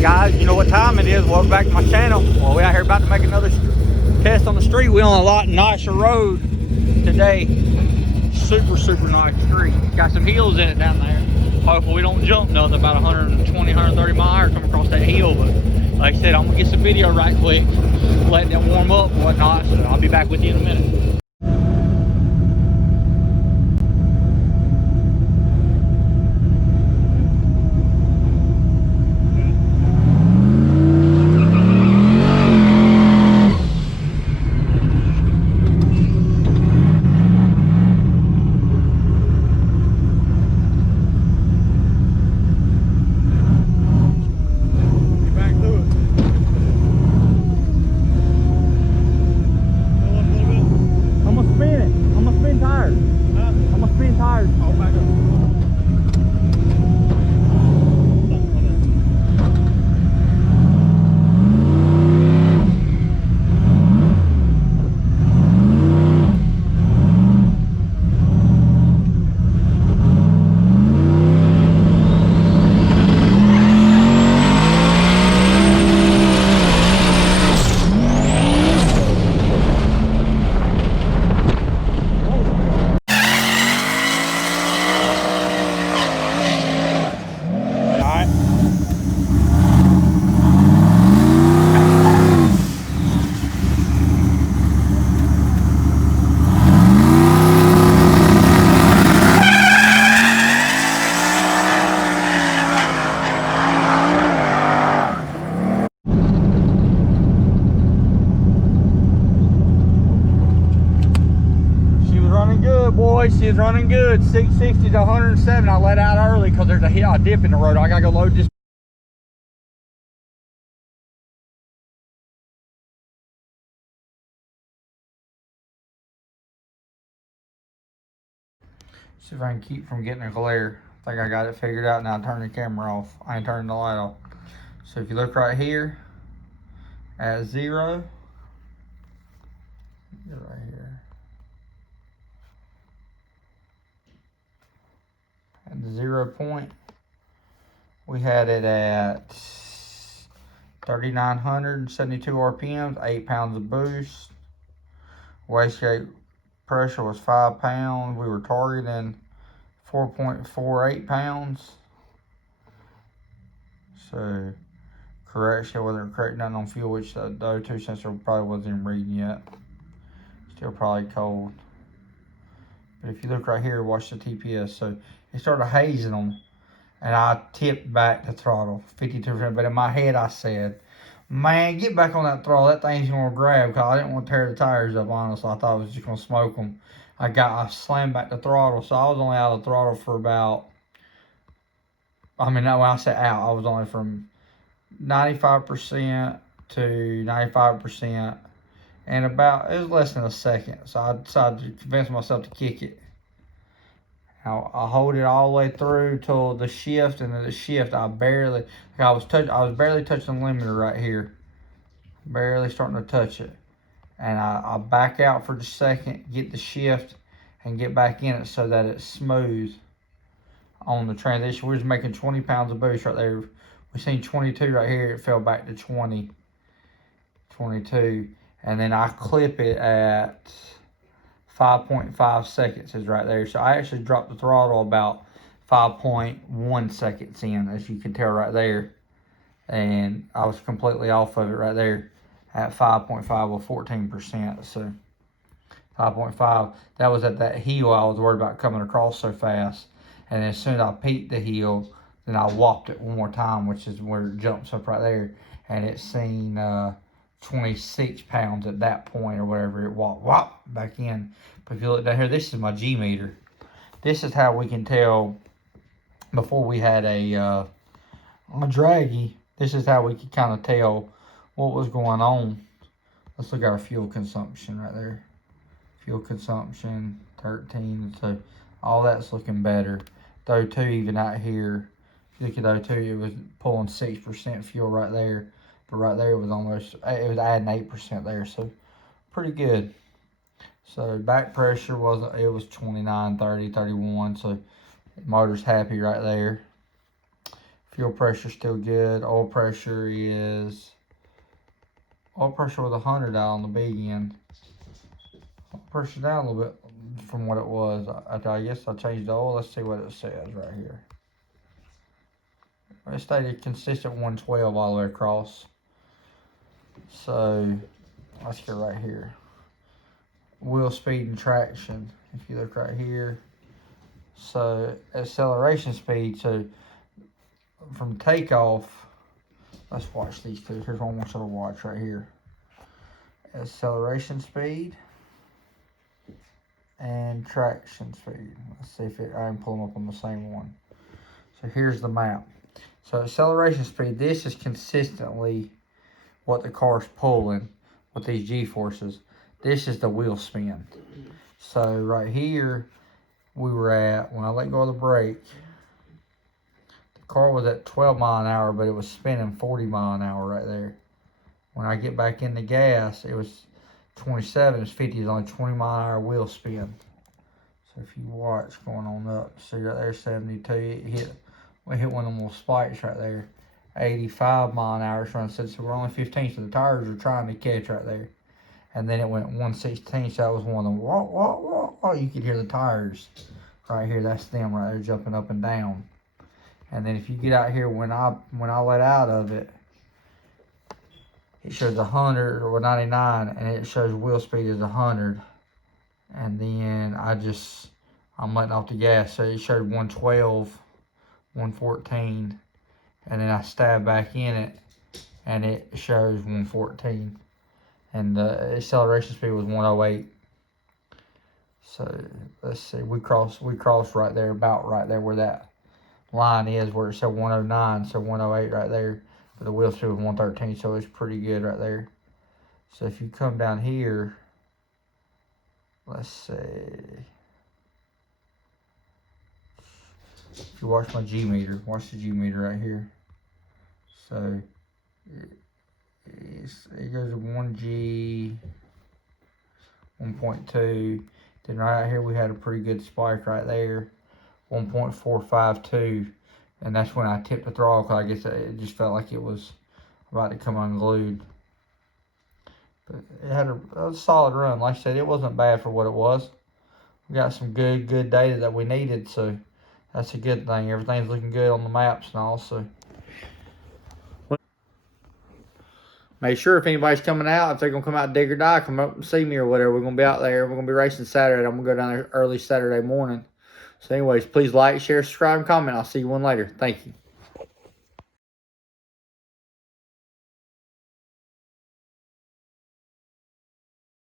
Alright guys, you know what time it is. Welcome back to my channel. Well, we out here about to make another test on the street. We on a lot nicer road today. Super nice street. Got some hills in it down there. Hopefully we don't jump nothing about 120, 130 mile an hour coming across that hill. But like I said, I'm gonna get some video right quick, letting it warm up and whatnot. So I'll be back with you in a minute. Boys, she's running good. 660 to 107. I let out early because there's a dip in the road. I gotta go load this. See if I can keep from getting a glare. I think I got it figured out now. Turn the camera off. I ain't turning the light off. So if you look right here at 0, right here. At the 0 point, we had it at 3,972 RPMs, 8 pounds of boost. Wastegate pressure was 5 pounds. We were targeting 4.48 pounds. So correction, wasn't correct nothing on fuel, which the O2 sensor probably wasn't even reading yet. Still probably cold. But if you look right here, watch the TPS. So it started hazing them, and I tipped back the throttle 52%. But in my head, I said, man, get back on that throttle. That thing's gonna grab, because I didn't want to tear the tires up, honestly. I thought I was just gonna smoke them. I slammed back the throttle, so I was only out of the throttle for about, when I say out, I was only from 95% to 95%, and it was less than a second. So I decided to convince myself to kick it. Now I hold it all the way through till the shift, and then the shift I was barely touching the limiter right here, barely starting to touch it, and I back out for the second, get the shift, and get back in it so that it's smooth on the transition. We're just making 20 pounds of boost right there. We seen 22 right here. It fell back to 20, 22, and then I clip it at 5.5 seconds is right there. So I actually dropped the throttle about 5.1 seconds in, as you can tell right there, and I was completely off of it right there at 5.5 with 14%. So 5.5. That was at that hill. I was worried about coming across so fast, and as soon as I peaked the hill, then I whopped it one more time, which is where it jumps up right there, and it's seen 26 pounds at that point or whatever. It whop back in. But if you look down here, this is my G meter. This is how we can tell before we had a draggy. This is how we could kind of tell what was going on. Let's look at our fuel consumption right there. Fuel consumption 13. So all that's looking better. The O2 even out here. If you look at the O2, it was pulling 6% fuel right there. But right there it was adding 8% there. So pretty good. So back pressure was 29, 30, 31. So the motor's happy right there. Fuel pressure still good. Oil pressure was 100 out on the big end. Oil pressure down a little bit from what it was. I guess I changed the oil. Let's see what it says right here. It stayed consistent 112 all the way across. So let's get right here. Wheel speed and traction. If you look right here. So acceleration speed. So from takeoff, let's watch these two. Here's what I want you to watch right here. Acceleration speed and traction speed. Let's see if I can pull them up on the same one. So here's the map. So acceleration speed, this is consistently what the car's pulling with these G-forces. This is the wheel spin. So right here, we were at, when I let go of the brake, the car was at 12 mile an hour, but it was spinning 40 mile an hour right there. When I get back in the gas, it was 27, it's 50, it's only 20 mile an hour wheel spin. So if you watch going on up, see right there, 72, we hit one of them little spikes right there. 85 mile an hour, trying to sit, so we're only 15, so the tires are trying to catch right there. And then it went 116, so that was one of them, whoa, you could hear the tires right here, that's them right there jumping up and down. And then if you get out here, when I let out of it, it shows 100 or 99, and it shows wheel speed is 100. And then I'm letting off the gas, so it showed 112, 114, and then I stab back in it, and it shows 114, and the acceleration speed was 108. So let's see, we crossed right there, about right there where that line is, where it said 109, so 108 right there. But the wheel speed was 113, so it's pretty good right there. So if you come down here, let's see. If you watch my G meter, watch the G meter right here. So it goes to 1G, 1.2. Then right out here we had a pretty good spike right there, 1.452. And that's when I tipped the throttle, because I guess it just felt like it was about to come unglued. But it had a solid run. Like I said, it wasn't bad for what it was. We got some good data that we needed, so that's a good thing. Everything's looking good on the maps and all, so. Make sure if anybody's coming out, if they're going to come out and dig or die, come up and see me or whatever. We're going to be out there. We're going to be racing Saturday. I'm going to go down there early Saturday morning. So anyways, please like, share, subscribe, and comment. I'll see you one later. Thank you.